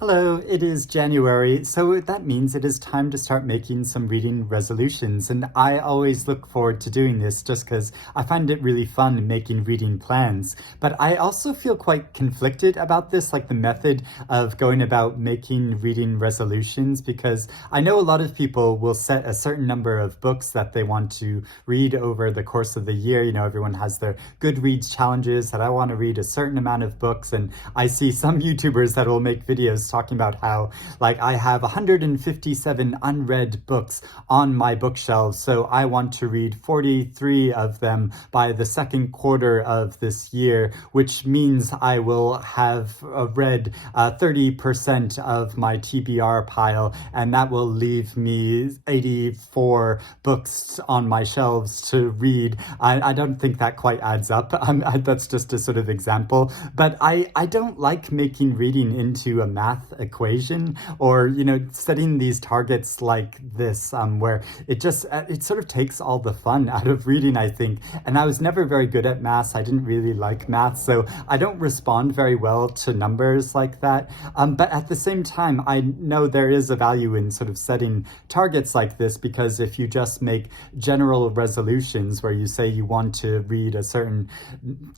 Hello, it is January, so that means it is time to start making some reading resolutions. And I always look forward to doing this just because I find it really fun making reading plans. But I also feel quite conflicted about this, like the method of going about making reading resolutions, because I know a lot of people will set a certain number of books that they want to read over the course of the year. You know, everyone has their Goodreads challenges that I want to read a certain amount of books. And I see some YouTubers that will make videos talking about how, like, I have 157 unread books on my bookshelves, so I want to read 43 of them by the second quarter of this year, which means I will have read 30% of my TBR pile, and that will leave me 84 books on my shelves to read. I don't think that quite adds up. That's just a sort of example, but I don't like making reading into a math equation, or, you know, setting these targets like this, where it sort of takes all the fun out of reading, I think. And I was never very good at maths. I didn't really like maths, so I don't respond very well to numbers like that. But at the same time, I know there is a value in sort of setting targets like this, because if you just make general resolutions where you say you want to read a certain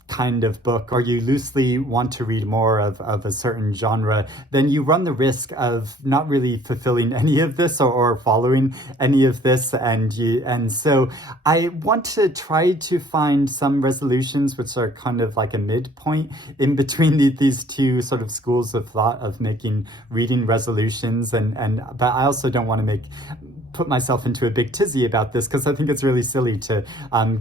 kind of book, or you loosely want to read more of a certain genre, then you run the risk of not really fulfilling any of this, or following any of this. And so I want to try to find some resolutions which are kind of like a midpoint in between these two sort of schools of thought of making reading resolutions. But I also don't want to put myself into a big tizzy about this, because I think it's really silly to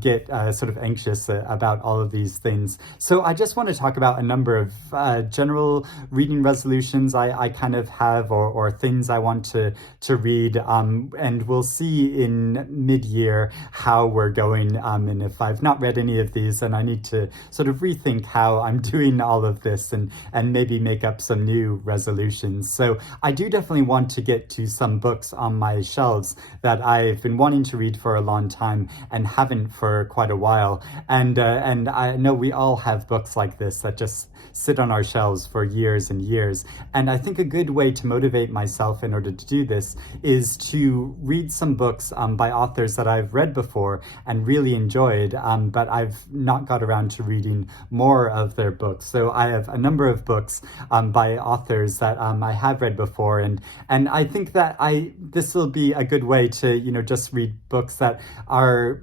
get sort of anxious about all of these things. So I just want to talk about a number of general reading resolutions I kind of have, or things I want to read, and we'll see in mid-year how we're going, and if I've not read any of these, then I need to sort of rethink how I'm doing all of this, and maybe make up some new resolutions. So I do definitely want to get to some books on my shelves that I've been wanting to read for a long time and haven't for quite a while. And I know we all have books like this that just sit on our shelves for years and years. And I think a good way to motivate myself in order to do this is to read some books by authors that I've read before and really enjoyed, but I've not got around to reading more of their books. So I have a number of books by authors that I have read before, and I think that this will be a good way to, you know, just read books that are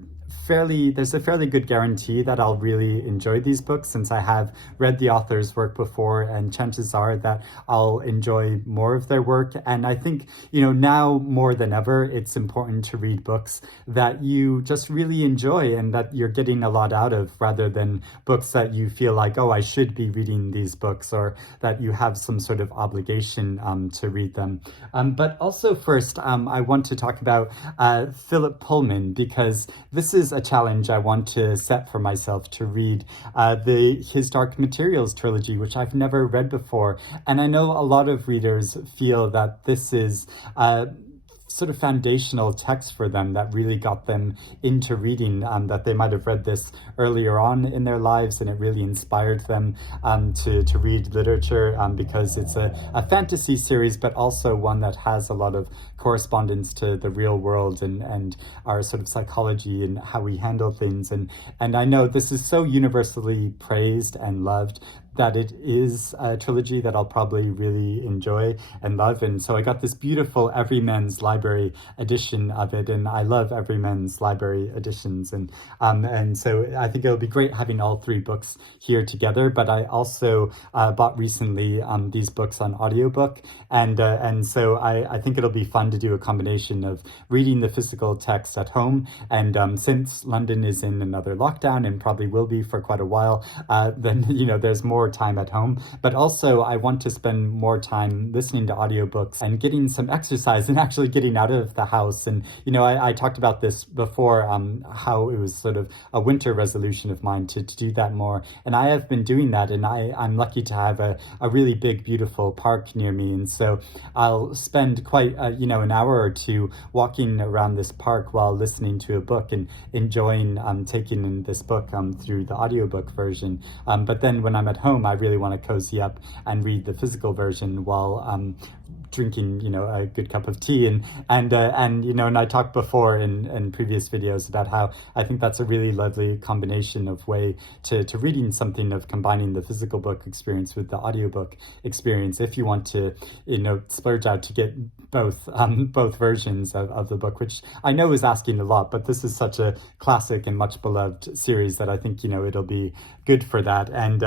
there's a fairly good guarantee that I'll really enjoy these books, since I have read the author's work before, and chances are that I'll enjoy more of their work. And I think, you know, now more than ever, it's important to read books that you just really enjoy and that you're getting a lot out of, rather than books that you feel like, oh, I should be reading these books, or that you have some sort of obligation to read them. But also first, I want to talk about Philip Pullman, because this is a challenge I want to set for myself, to read his Dark Materials trilogy, which I've never read before. And I know a lot of readers feel that this is sort of foundational text for them that really got them into reading, that they might have read this earlier on in their lives and it really inspired them to read literature, because it's a fantasy series, but also one that has a lot of correspondence to the real world and our sort of psychology and how we handle things. And I know this is so universally praised and loved that it is a trilogy that I'll probably really enjoy and love. And so I got this beautiful Everyman's Library edition of it, and I love Everyman's Library editions. And so I think it'll be great having all three books here together. But I also bought recently these books on audiobook, and so I think it'll be fun to do a combination of reading the physical text at home, and since London is in another lockdown and probably will be for quite a while, then, you know, there's more time at home. But also I want to spend more time listening to audiobooks and getting some exercise and actually getting out of the house. And, you know, I talked about this before, how it was sort of a winter resolution of mine to do that more. And I have been doing that, and I'm lucky to have a really big, beautiful park near me. And so I'll spend quite, an hour or two walking around this park while listening to a book and enjoying taking in this book through the audiobook version. But then when I'm at home, home, I really want to cozy up and read the physical version while drinking, a good cup of tea. And I talked before in previous videos about how I think that's a really lovely combination of way to reading something, of combining the physical book experience with the audiobook experience, if you want to, splurge out to get both versions of the book, which I know is asking a lot, but this is such a classic and much beloved series that I think, it'll be good for that. And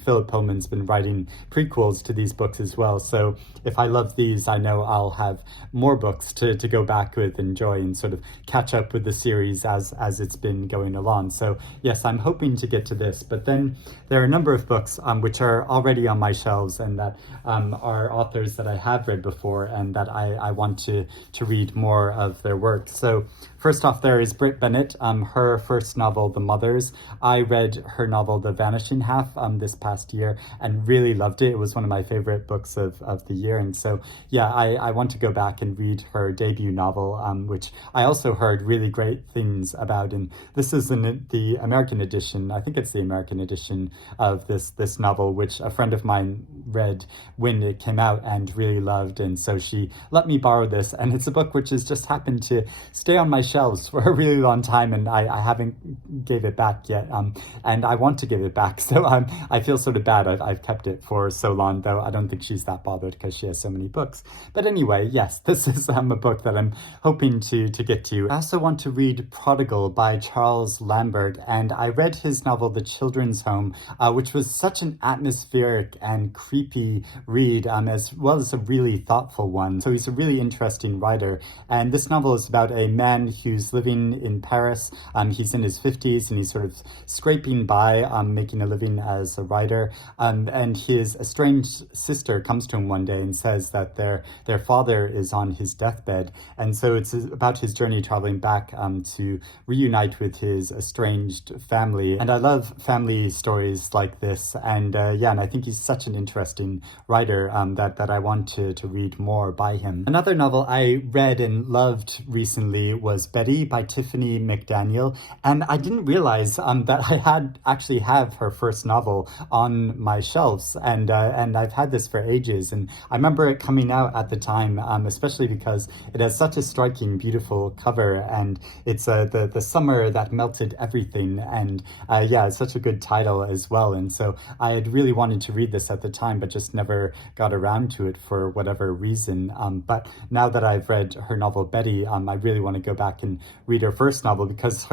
Philip Pullman's been writing prequels to these books as well. So if I love these, I know I'll have more books to go back with, enjoy, and sort of catch up with the series as it's been going along. So yes, I'm hoping to get to this, but then there are a number of books which are already on my shelves and that are authors that I have read before and that I want to read more of their work. So first off, there is Brit Bennett, her first novel, The Mothers. I read her novel, The Vanishing Half, this past year and really loved it. It was one of my favorite books of the year. And so, yeah, I want to go back and read her debut novel, which I also heard really great things about. And this is in the American edition. I think it's the American edition of this novel, which a friend of mine read when it came out and really loved. And so she let me borrow this. And it's a book which has just happened to stay on my shelves for a really long time, and I haven't gave it back yet. And I want to give it back. So I feel sort of bad. I've kept it for so long, though I don't think she's that bothered because she has so many books. But anyway, yes, this is a book that I'm hoping to get to. I also want to read Prodigal by Charles Lambert, and I read his novel, The Children's Home, which was such an atmospheric and creepy read, as well as a really thoughtful one. So he's a really interesting writer, and this novel is about a man who's living in Paris. He's in his 50s, and he's sort of scraping by, making a living as a writer, and his estranged sister comes to him one day and says that their father is on his deathbed, and so it's about his journey traveling back to reunite with his estranged family. And I love family stories like this, and and I think he's such an interesting writer that I want to read more by him. Another novel I read and loved recently was Betty by Tiffany McDaniel, and I didn't realize that I had actually have her first novel on my shelves, and I've had this for ages, and I remember it coming out at the time, especially because it has such a striking, beautiful cover, and it's the summer that melted everything, and it's such a good title as well. And so I had really wanted to read this at the time, but just never got around to it for whatever reason. But now that I've read her novel Betty, I really want to go back and read her first novel, because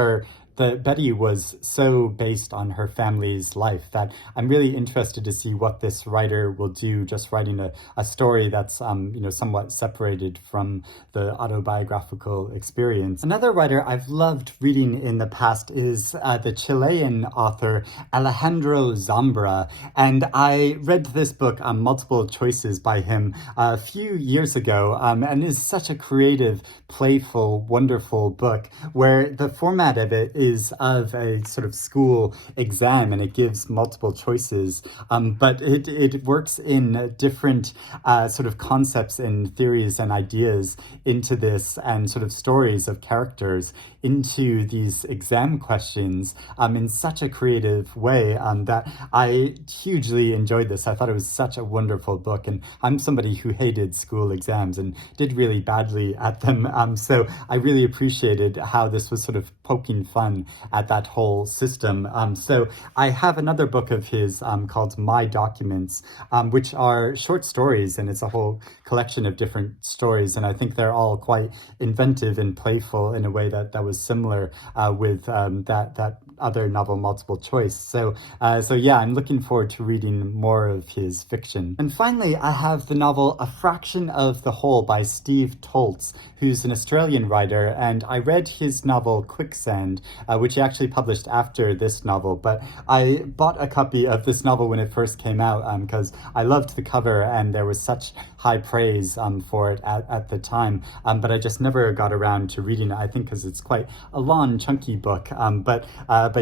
Betty was so based on her family's life that I'm really interested to see what this writer will do, just writing a story that's somewhat separated from the autobiographical experience. Another writer I've loved reading in the past is the Chilean author Alejandro Zambra, and I read this book, Multiple Choices, by him a few years ago, and it's such a creative, playful, wonderful book where the format of it is of a sort of school exam, and it gives multiple choices, but it works in different sort of concepts and theories and ideas into this, and sort of stories of characters into these exam questions in such a creative way that I hugely enjoyed this. I thought it was such a wonderful book, and I'm somebody who hated school exams and did really badly at them, so I really appreciated how this was sort of poking fun at that whole system. So I have another book of his called My Documents, which are short stories, and it's a whole collection of different stories, and I think they're all quite inventive and playful in a way that was similar with that other novel, Multiple Choice. So I'm looking forward to reading more of his fiction. And finally, I have the novel A Fraction of the Whole by Steve Toltz, who's an Australian writer, and I read his novel Quicksand, which he actually published after this novel, but I bought a copy of this novel when it first came out because I loved the cover and there was such high praise for it at the time, but I just never got around to reading it, I think because it's quite a long, chunky book, but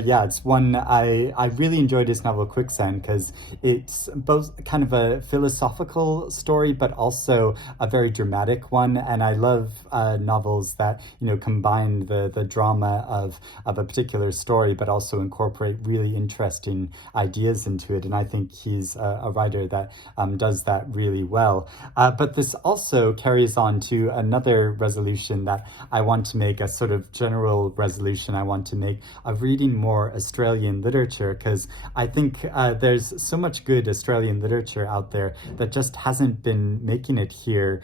yeah, it's one I really enjoyed his novel Quicksand because it's both kind of a philosophical story but also a very dramatic one, and I love novels that combine the drama of a particular story, but also incorporate really interesting ideas into it. And I think he's a writer that does that really well. But this also carries on to another resolution that I want to make, a sort of general resolution I want to make, of reading more Australian literature, because I think there's so much good Australian literature out there that just hasn't been making it here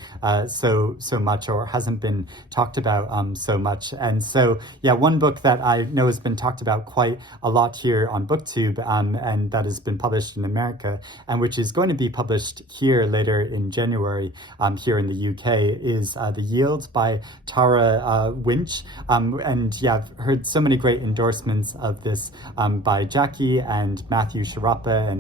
so much, or hasn't been talked about so much. And so, yeah, one book that I know has been talked about quite a lot here on BookTube, and that has been published in America, and which is going to be published here later in January here in the UK, is The Yield by Tara Winch. And yeah, I've heard so many great endorsements of this by Jackie and Matthew Sharapa,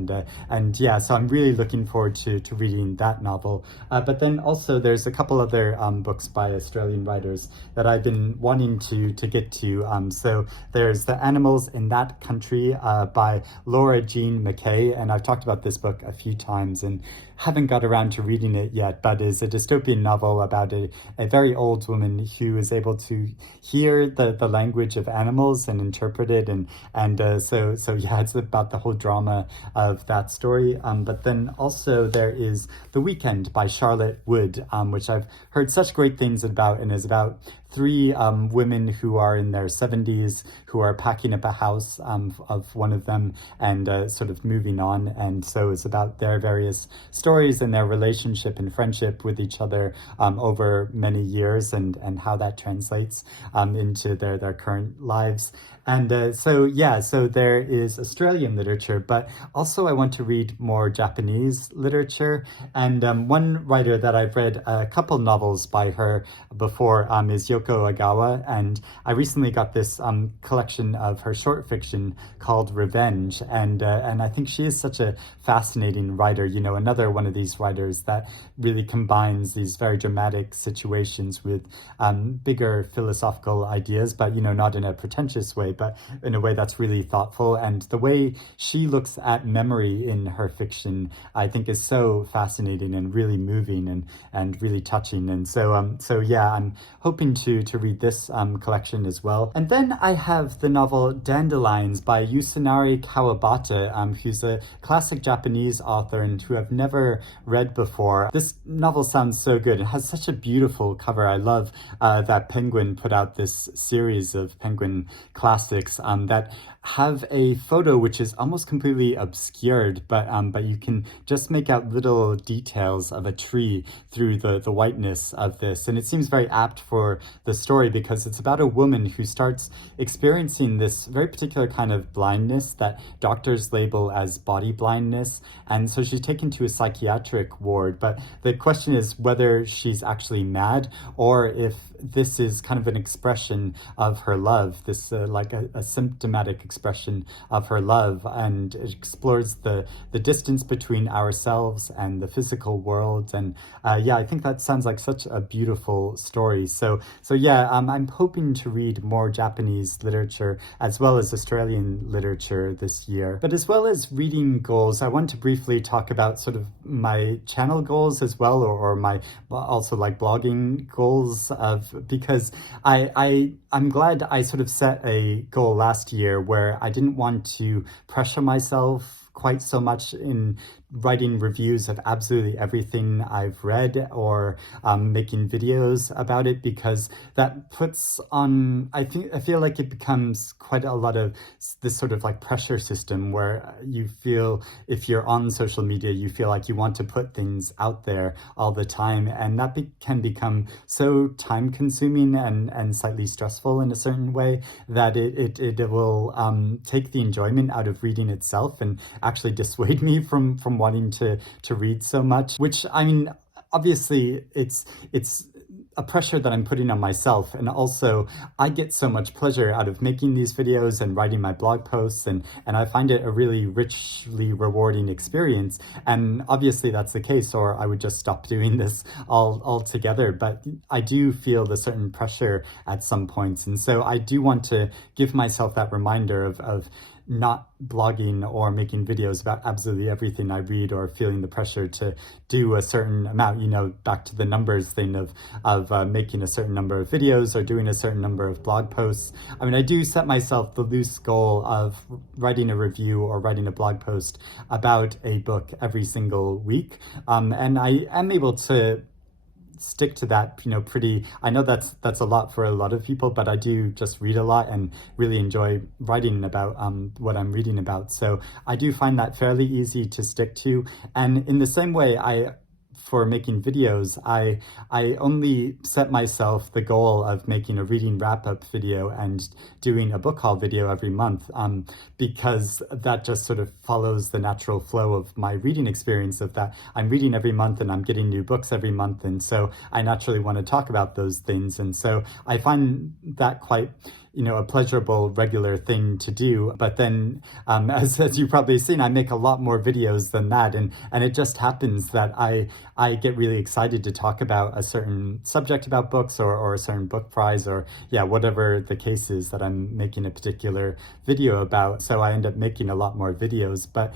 and yeah, so I'm really looking forward to reading that novel. But then also there's a couple other books by Australian writers that I've been wanting to get to. So there's The Animals in That Country by Laura Jean McKay, and I've talked about this book a few times and haven't got around to reading it yet, but is a dystopian novel about a very old woman who is able to hear the language of animals and interpret it, and so yeah, it's about the whole drama of that story. But then also there is The Weekend by Charlotte Wood, which I've heard such great things about, and is about three women who are in their 70s who are packing up a house of one of them and sort of moving on. And so it's about their various stories and their relationship and friendship with each other over many years, and how that translates into their current lives. And so there is Australian literature, but also I want to read more Japanese literature. And one writer that I've read a couple novels by her before is Yoko Ogawa, and I recently got this collection of her short fiction called Revenge, and I think she is such a fascinating writer. You know, another one of these writers that really combines these very dramatic situations with bigger philosophical ideas, but not in a pretentious way, but in a way that's really thoughtful. And the way she looks at memory in her fiction, I think, is so fascinating and really moving and really touching. And so yeah, I'm hoping to read this collection as well. And then I have the novel Dandelions by Yasunari Kawabata, who's a classic Japanese author and who I've never read before. This novel sounds so good. It has such a beautiful cover. I love that Penguin put out this series of Penguin classics that have a photo which is almost completely obscured, but you can just make out little details of a tree through the whiteness of this. And it seems very apt for the story, because it's about a woman who starts experiencing this very particular kind of blindness that doctors label as body blindness. And so she's taken to a psychiatric ward, but the question is whether she's actually mad, or if this is kind of an expression of her love, this like a symptomatic expression of her love, and it explores the distance between ourselves and the physical world. And yeah, I think that sounds like such a beautiful story. So yeah, I'm hoping to read more Japanese literature as well as Australian literature this year. But as well as reading goals, I want to briefly talk about sort of my channel goals as well, or my also like blogging goals, because I'm glad I sort of set a goal last year where I didn't want to pressure myself quite so much in writing reviews of absolutely everything I've read, or making videos about it, because that puts on, I feel like it becomes quite a lot of this sort of like pressure system where you feel, if you're on social media, you feel like you want to put things out there all the time, and that can become so time consuming and slightly stressful in a certain way that it will take the enjoyment out of reading itself and actually dissuade me from wanting to read so much, which, I mean, obviously it's a pressure that I'm putting on myself. And also I get so much pleasure out of making these videos and writing my blog posts, and I find it a really richly rewarding experience. And obviously that's the case, or I would just stop doing this altogether. But I do feel the certain pressure at some points. And so I do want to give myself that reminder of not blogging or making videos about absolutely everything I read, or feeling the pressure to do a certain amount, back to the numbers thing of making a certain number of videos or doing a certain number of blog posts. I mean, I do set myself the loose goal of writing a review or writing a blog post about a book every single week. And I am able to stick to that, pretty. I know that's a lot for a lot of people, but I do just read a lot and really enjoy writing about what I'm reading about. So I do find that fairly easy to stick to. And in the same way, for making videos, I only set myself the goal of making a reading wrap-up video and doing a book haul video every month, because that just sort of follows the natural flow of my reading experience, of that I'm reading every month and I'm getting new books every month, and so I naturally want to talk about those things. And so I find that quite a pleasurable, regular thing to do. But then, as you've probably seen, I make a lot more videos than that. And it just happens that I get really excited to talk about a certain subject about books, or a certain book prize, or whatever the case is that I'm making a particular video about. So I end up making a lot more videos. But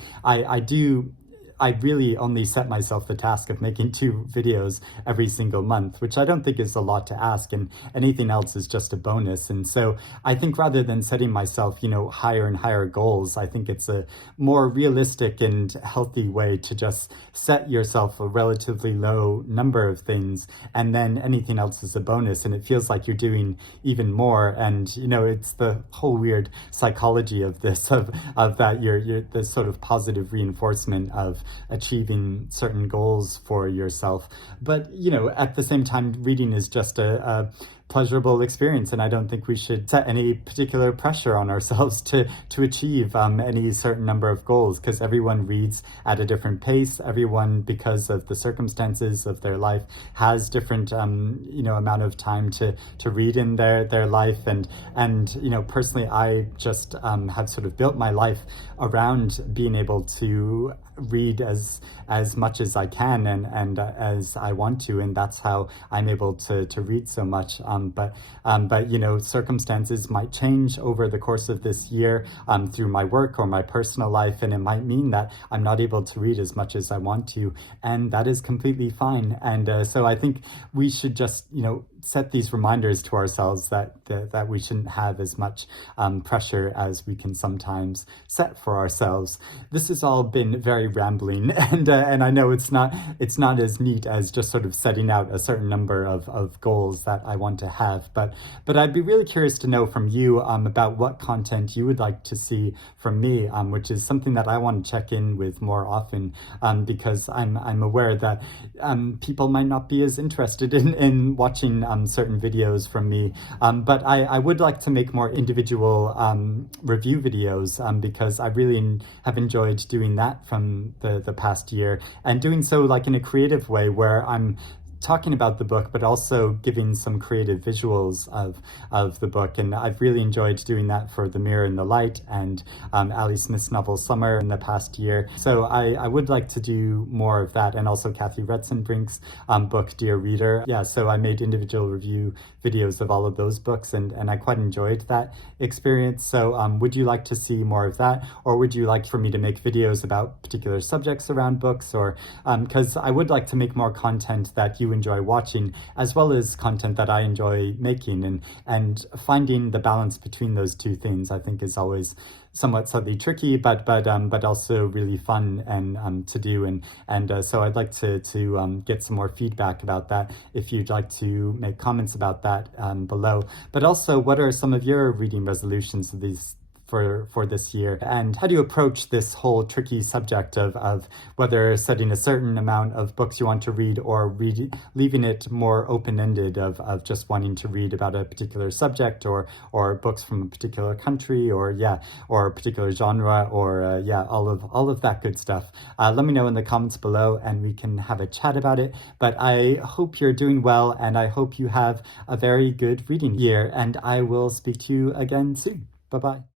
I really only set myself the task of making 2 videos every single month, which I don't think is a lot to ask, and anything else is just a bonus. And so I think rather than setting myself, higher and higher goals, I think it's a more realistic and healthy way to just set yourself a relatively low number of things, and then anything else is a bonus, and it feels like you're doing even more. And, it's the whole weird psychology of this, of that you're the sort of positive reinforcement of achieving certain goals for yourself. But, at the same time, reading is just a pleasurable experience, and I don't think we should set any particular pressure on ourselves to achieve any certain number of goals, because everyone reads at a different pace. Everyone, because of the circumstances of their life, has different amount of time to read in their life. And personally, I just have sort of built my life around being able to read as much as I can and as I want to, and that's how I'm able to read so much. But circumstances might change over the course of this year through my work or my personal life, and it might mean that I'm not able to read as much as I want to, and that is completely fine. And so I think we should just set these reminders to ourselves that we shouldn't have as much pressure as we can sometimes set for ourselves. This has all been very rambling, and I know it's not as neat as just sort of setting out a certain number of goals that I want to have. But I'd be really curious to know from you about what content you would like to see from me, which is something that I want to check in with more often, because I'm aware that people might not be as interested in watching certain videos from me. But I would like to make more individual review videos, because I really have enjoyed doing that from the past year, and doing so like in a creative way where I'm talking about the book, but also giving some creative visuals of the book. And I've really enjoyed doing that for The Mirror and the Light and Ali Smith's novel Summer in the past year. So I would like to do more of that, and also Kathy Retzenbrink's book, Dear Reader. Yeah, so I made individual review videos of all of those books, and I quite enjoyed that experience. So would you like to see more of that, or would you like for me to make videos about particular subjects around books? Or because I would like to make more content that you enjoy watching, as well as content that I enjoy making, and finding the balance between those two things I think is always somewhat slightly tricky, but also really fun and to do, and so I'd like to get some more feedback about that if you'd like to make comments about that below. But also, what are some of your reading resolutions of these for this year, and how do you approach this whole tricky subject of whether setting a certain amount of books you want to read, or leaving it more open-ended of just wanting to read about a particular subject, or books from a particular country, or a particular genre, or all of that good stuff. Let me know in the comments below and we can have a chat about it. But I hope you're doing well, and I hope you have a very good reading year, and I will speak to you again soon. Bye-bye.